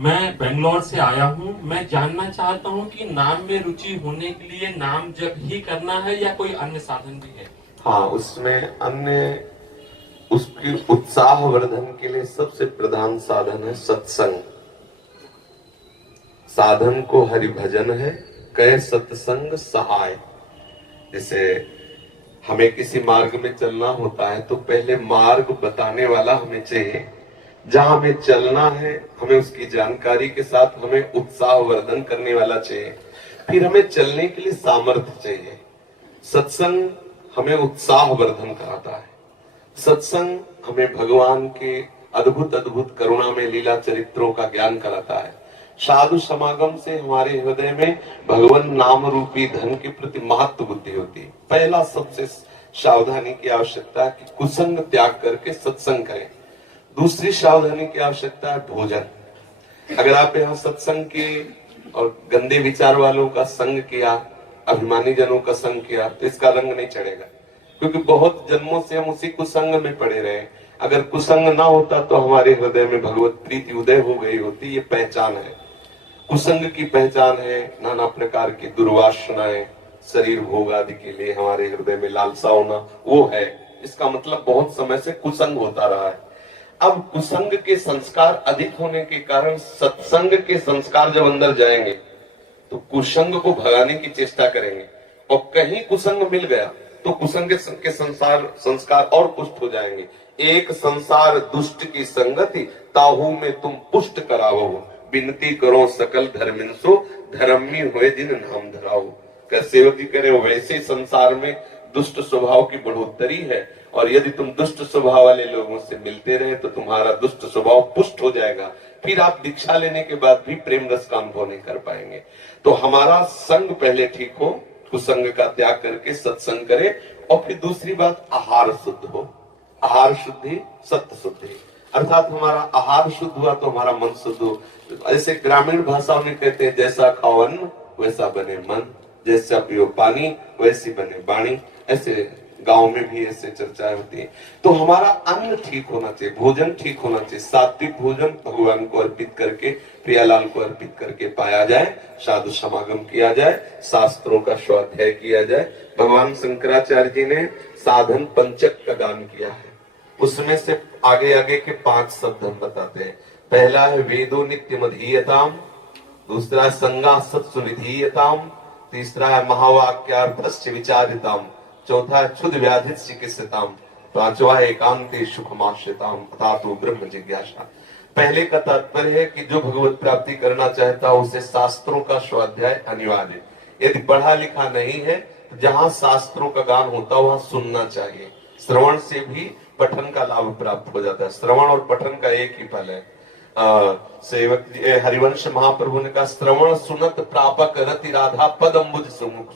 मैं बेंगलोर से आया हूँ। मैं जानना चाहता हूँ कि नाम में रुचि होने के लिए नाम जप ही करना है या कोई अन्य साधन भी है? हाँ, उसमें अन्य उसकी उत्साह वर्धन के लिए सबसे प्रधान साधन है सत्संग। साधन को हरि भजन है, कह सत्संग सहाय। जैसे हमें किसी मार्ग में चलना होता है तो पहले मार्ग बताने वाला हमें चाहिए, जहां हमें चलना है हमें उसकी जानकारी के साथ हमें उत्साह वर्धन करने वाला चाहिए, फिर हमें चलने के लिए सामर्थ्य चाहिए। सत्संग हमें उत्साह वर्धन कराता है। सत्संग हमें भगवान के अद्भुत अद्भुत करुणा में लीला चरित्रों का ज्ञान कराता है। साधु समागम से हमारे हृदय में भगवान नाम रूपी धन के प्रति महत्व बुद्धि होती है। पहला सबसे सावधानी की आवश्यकता है कि कुसंग त्याग करके सत्संग करें। दूसरी सावधानी की आवश्यकता है भोजन। अगर आप यहाँ सत्संग के और गंदे विचार वालों का संग किया, अभिमानी जनों का संग किया, तो इसका रंग नहीं चढ़ेगा, क्योंकि बहुत जन्मों से हम उसी कुसंग में पड़े रहे। अगर कुसंग ना होता तो हमारे हृदय में भगवत प्रीति उदय हो गई होती। ये पहचान है। कुसंग की पहचान है नाना प्रकार की दुर्वासनाएं, शरीर भोग आदि के लिए हमारे हृदय में लालसा होना, वो है। इसका मतलब बहुत समय से कुसंग होता रहा है। अब कुसंग के संस्कार अधिक होने के कारण सत्संग के संस्कार जब अंदर जाएंगे तो कुसंग को भगाने की चेष्टा करेंगे, और कहीं कुसंग मिल गया तो कुसंग के संस्कार और पुष्ट हो जाएंगे। एक संसार दुष्ट की संगति, ताहू में तुम पुष्ट करावो, विनती करो सकल धर्मिंसो, धर्मी हुए जिन नाम धराओ। क्या सेवक जी कह रहे हो, वैसे संसार में दुष्ट स्वभाव की बढ़ोतरी है, और यदि तुम दुष्ट स्वभाव वाले लोगों से मिलते रहे तो तुम्हारा दुष्ट स्वभाव पुष्ट हो जाएगा। फिर आप दीक्षा लेने के बाद भी प्रेम रस का अनुभव नहीं कर पाएंगे। तो हमारा संग पहले ठीक हो, कुसंग का त्याग करके सत्संग करे। और फिर दूसरी बात, आहार शुद्ध हो। आहार शुद्धि सत्य शुद्धि, अर्थात हमारा आहार शुद्ध हुआ तो हमारा मन शुद्ध हो। ऐसे ग्रामीण भाषाओं में कहते हैं, जैसा खाओ अन्न वैसा बने मन, जैसा पियो पानी वैसी बने वाणी। ऐसे गांव में भी ऐसे चर्चाएं होती है। तो हमारा अन्न ठीक होना चाहिए, भोजन ठीक होना चाहिए। सात्विक भोजन भगवान को अर्पित करके, प्रियालाल को अर्पित करके पाया जाए, साधु समागम किया जाए, शास्त्रों का स्वाध्याय किया जाए। भगवान शंकराचार्य जी ने साधन पंचक का गान किया है, उसमें से आगे आगे के 5 शब्द हम बताते हैं। पहला है वेदो नित्य मधीयताम, दूसरा है संगा सत्सु विधीयताम, तीसरा है महावाक्यार्थस्य विचारिताम, चौथा है क्षुद व्याधि चिकित्सिताम, पांचवा है एकांते सुखमाश्रिताम अथातो ब्रह्म जिज्ञासा। पहले का तात्पर्य है कि जो भगवत प्राप्ति करना चाहता है उसे शास्त्रों का स्वाध्याय अनिवार्य। यदि पढ़ा लिखा नहीं है तो जहां शास्त्रों का गान होता है वहां सुनना चाहिए। श्रवण से भी पठन का लाभ प्राप्त हो जाता है। श्रवण और पठन का एक ही फल है। सेवक हरिवंश महाप्रभु ने कहा, श्रवण सुनत प्रापक रति राधा पद अम्बुज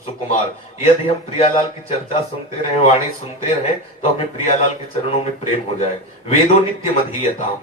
सुकुमार। यदि हम प्रियालाल की चर्चा सुनते रहे, वाणी सुनते रहे, तो हमें प्रियालाल के चरणों में प्रेम हो जाएगा। वेदो नित्य मधीयताम,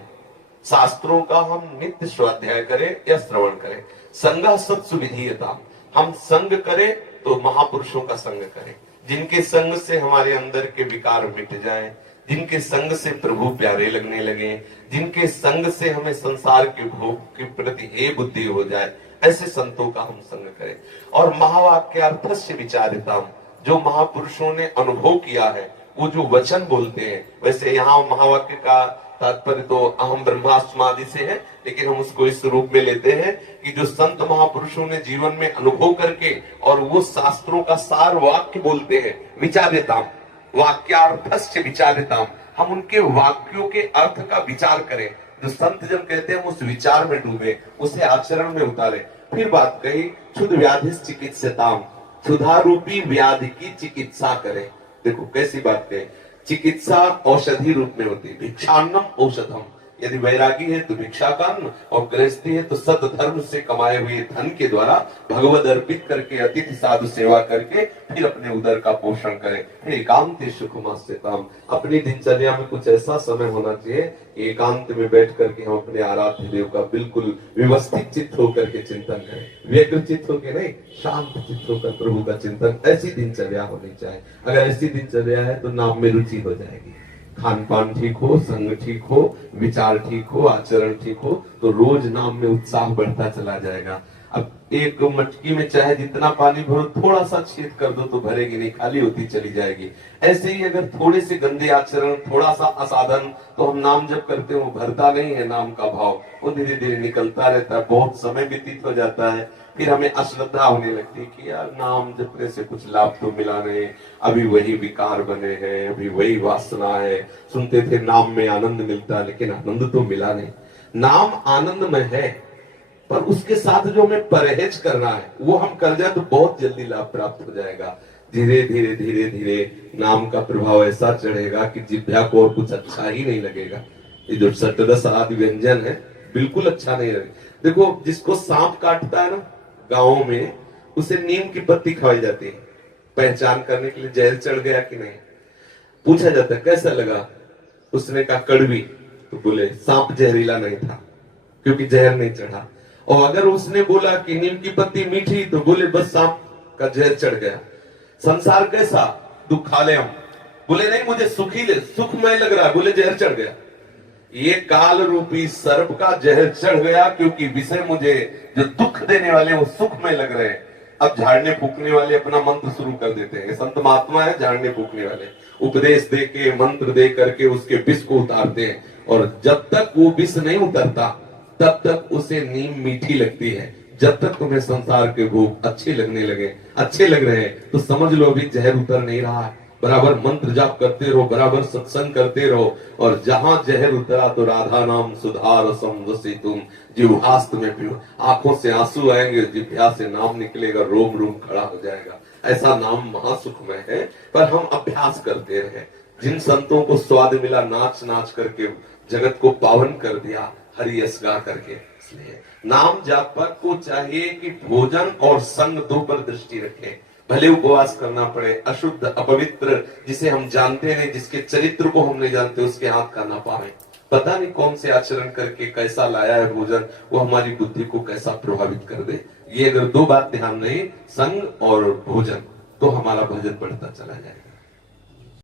शास्त्रों का हम नित्य स्वाध्याय करें या श्रवण करें। संगा सत्सु विधीयताम, हम संग करें तो महापुरुषों का संग करें, जिनके संग से हमारे अंदर के विकार मिट जाएं, जिनके संग से प्रभु प्यारे लगने लगे, जिनके संग से हमें संसार के भोग के प्रति हे बुद्धि हो जाए, ऐसे संतों का हम संग करें। और महावाक्यार्थस्य विचारिताम, जो महापुरुषों ने अनुभव किया है, वो जो वचन बोलते हैं, वैसे यहाँ महावाक्य का तात्पर्य तो अहम ब्रह्मास्मादि से है, लेकिन हम उसको इस रूप में लेते हैं कि जो संत महापुरुषों ने जीवन में अनुभव करके और वो शास्त्रों का सार वाक्य बोलते हैं, विचारिताम, वाक्यार्थस्य विचारिताम, हम उनके वाक्यों के अर्थ का विचार करें। जो संत जब कहते हैं उस विचार में डूबे, उसे आचरण में उतारे। फिर बात कही, क्षुद व्याधि चिकित्सिताम, क्षुधा रूपी व्याधि की चिकित्सा करें। देखो कैसी बात कही, चिकित्सा औषधि रूप में होती है, भिक्षान्नम औषधम। यदि वैरागी है तो भिक्षा का अन्न, और गृहस्थी है तो सत धर्म से कमाए हुए धन के द्वारा भगवद अर्पित करके अतिथि साधु सेवा करके फिर अपने उदर का पोषण करें। फिर एकांत सुखमास्यताम, अपनी दिनचर्या में कुछ ऐसा समय होना चाहिए कि एकांत में बैठ करके हम अपने आराध्य देव का बिल्कुल व्यवस्थित चित्त होकर के चिंतन करें। व्यग्र चित्त होकर नहीं, शांत चित्त होकर प्रभु का चिंतन, ऐसी दिनचर्या होनी चाहिए। अगर ऐसी दिनचर्या है तो नाम में रुचि हो जाएगी। खान पान ठीक हो, संग ठीक हो, विचार ठीक हो, आचरण ठीक हो, तो रोज नाम में उत्साह बढ़ता चला जाएगा। अब एक मटकी में चाहे जितना पानी भरो, थोड़ा सा छेद कर दो तो भरेगी नहीं, खाली होती चली जाएगी। ऐसे ही अगर थोड़े से गंदे आचरण, थोड़ा सा असाधन, तो हम नाम जब करते हो भरता नहीं है नाम का भाव, वो धीरे धीरे निकलता रहता है। बहुत समय व्यतीत हो जाता है, फिर हमें अश्रद्धा होने लगती है कि यार नाम जपने से कुछ लाभ तो मिला नहीं, अभी वही विकार बने हैं, अभी वही वासना है। सुनते थे नाम में आनंद मिलता है, लेकिन आनंद तो मिला नहीं। नाम आनंद में है, पर उसके साथ जो हमें परहेज करना है वो हम कर जाए तो बहुत जल्दी लाभ प्राप्त हो जाएगा। धीरे धीरे धीरे धीरे नाम का प्रभाव ऐसा चढ़ेगा कि जिह्वा को और कुछ अच्छा ही नहीं लगेगा। ये जो सटरस आदि व्यंजन है बिल्कुल अच्छा नहीं लगेगा। देखो, जिसको सांप काटता है ना गाँव में, उसे नीम की पत्ती खवाई जाती है पहचान करने के लिए जहर चढ़ गया कि नहीं। पूछा जाता है कैसा लगा, उसने कहा कड़वी, तो बोले सांप जहरीला नहीं था क्योंकि जहर नहीं चढ़ा। और अगर उसने बोला कि नीम की पत्ती मीठी, तो बोले बस सांप का जहर चढ़ गया। संसार कैसा, दुखालयम, बोले नहीं मुझे सुखमय लग रहा है, बोले जहर चढ़ गया। ये काल रूपी सर्प का जहर चढ़ गया, क्योंकि विषय मुझे जो दुख देने वाले वो सुखमय लग रहे हैं। अब झाड़ने फूकने वाले अपना मंत्र शुरू कर देते हैं। संत महात्मा है झाड़ने फूकने वाले, उपदेश दे के मंत्र दे करके उसके विष को उतारते हैं, और जब तक वो विष नहीं उतरता तब तक उसे नीम मीठी लगती है। जब तक तुम्हें संसार के भोग अच्छे लग रहे हैं तो समझ लो अभी जहर उतर नहीं रहा है। बराबर मंत्र जाप करते रहो, बराबर सत्संग करते रहो, और जहां जहर उतरा तो राधा नाम सुधार समवसी तुम जिह्वास्त में पियो। आंखों से आंसू आएंगे, जिह्वा से नाम निकलेगा, रोम रोम खड़ा हो जाएगा। ऐसा नाम महासुखमय है, पर हम अभ्यास करते रहे। जिन संतों को स्वाद मिला नाच नाच करके जगत को पावन कर दिया, हरि यश गा करके। इसलिए नाम जापक को चाहिए कि भोजन और संग दो पर दृष्टि रखें। भले उपवास करना पड़े, अशुद्ध अपवित्र जिसे हम जानते नहीं, जिसके चरित्र को हम नहीं जानते, उसके हाथ का ना पाए। पता नहीं कौन से आचरण करके कैसा लाया है भोजन, वो हमारी बुद्धि को कैसा प्रभावित कर दे। ये अगर दो बात ध्यान रही, संग और भोजन, तो हमारा भजन बढ़ता चला जाएगा।